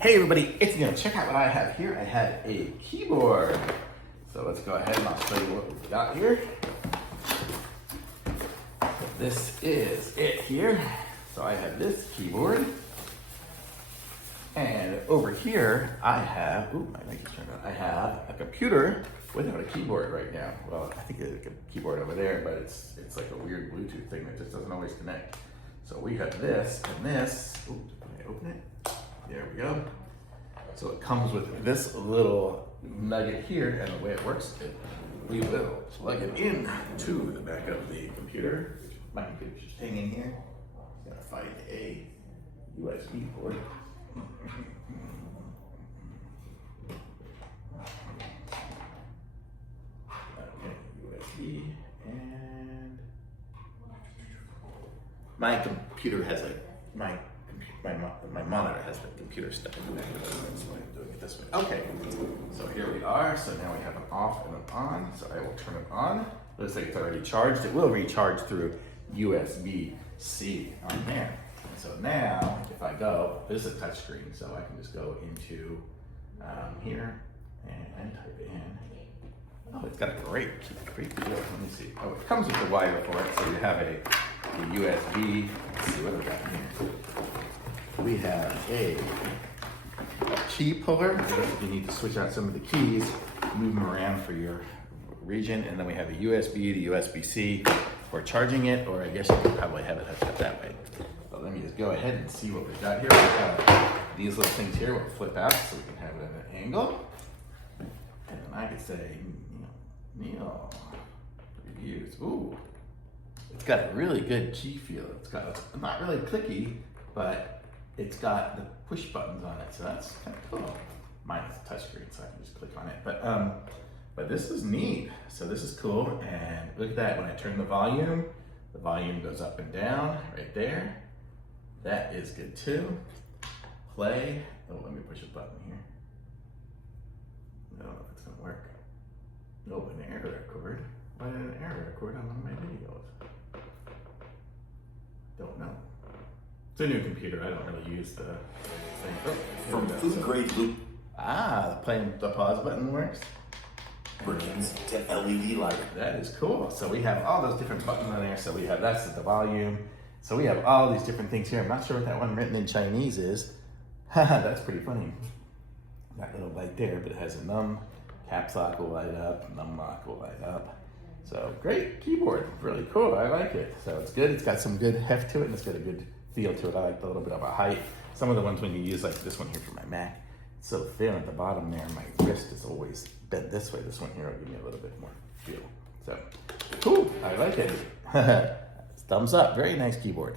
Hey everybody, it's Neil. Check out what I have here. I have a keyboard. So let's go ahead and I'll show you what we've got here. This is it here. So I have this keyboard. And over here, I have, ooh, my mic is turned on. I have a computer without a keyboard right now. Well, I think there's a keyboard over there, but it's like a weird Bluetooth thing that just doesn't always connect. So we have this and this. Ooh, can I open it? There we go. So it comes with this little nugget here, and the way it works, we will plug it in to the back of the computer. My computer's just hanging here. I'm gonna find a USB port. Okay, USB, and my computer has my monitor has the computer stuck in the back of it, so I'm doing it this way. Okay, so here we are. So now we have an off and an on. So I will turn it on. Looks like it's already charged. It will recharge through USB-C on there. So now, if I go, this is a touch screen, so I can just go into here and type it in. Oh, it's got a great deal. Let me see. Oh, it comes with the wire for it, so you have a USB. Let's see what we got here. We have a key puller. You need to switch out some of the keys, move them around for your region, and then we have a USB to USB-C for charging it, or I guess you could probably have it hooked up that way. So let me just go ahead and see what we've got here. We have these little things here will flip out so we can have it at an angle. And then I could say, Neil, reviews. Ooh, it's got a really good key feel. It's not really clicky, but it's got the push buttons on it, so that's kind of cool. Mine is a touchscreen, so I can just click on it. But this is neat. So this is cool, and look at that. When I turn the volume goes up and down right there. That is good too. Play. Oh, let me push a button here. I don't know if it's gonna work. Oh, an error record. Why did an error record on one of my videos? Don't know. It's a new computer. I don't really use the thing. Oh, From food grade loop playing the pause button works. versions to LED lighting. That is cool. So we have all those different buttons on there. So we have that's the volume. So we have all these different things here. I'm not sure what that one written in Chinese is. That's pretty funny. That little light there, but it has a num. Caps lock will light up. Num lock will light up. So great keyboard. Really cool. I like it. So it's good. It's got some good heft to it, and it's got a good feel to it. I like the little bit of a height. Some of the ones when you use like this one here for my Mac, it's so thin at the bottom there. My wrist is always bent this way. This one here will give me a little bit more feel. So cool. I like it. Thumbs up. Very nice keyboard.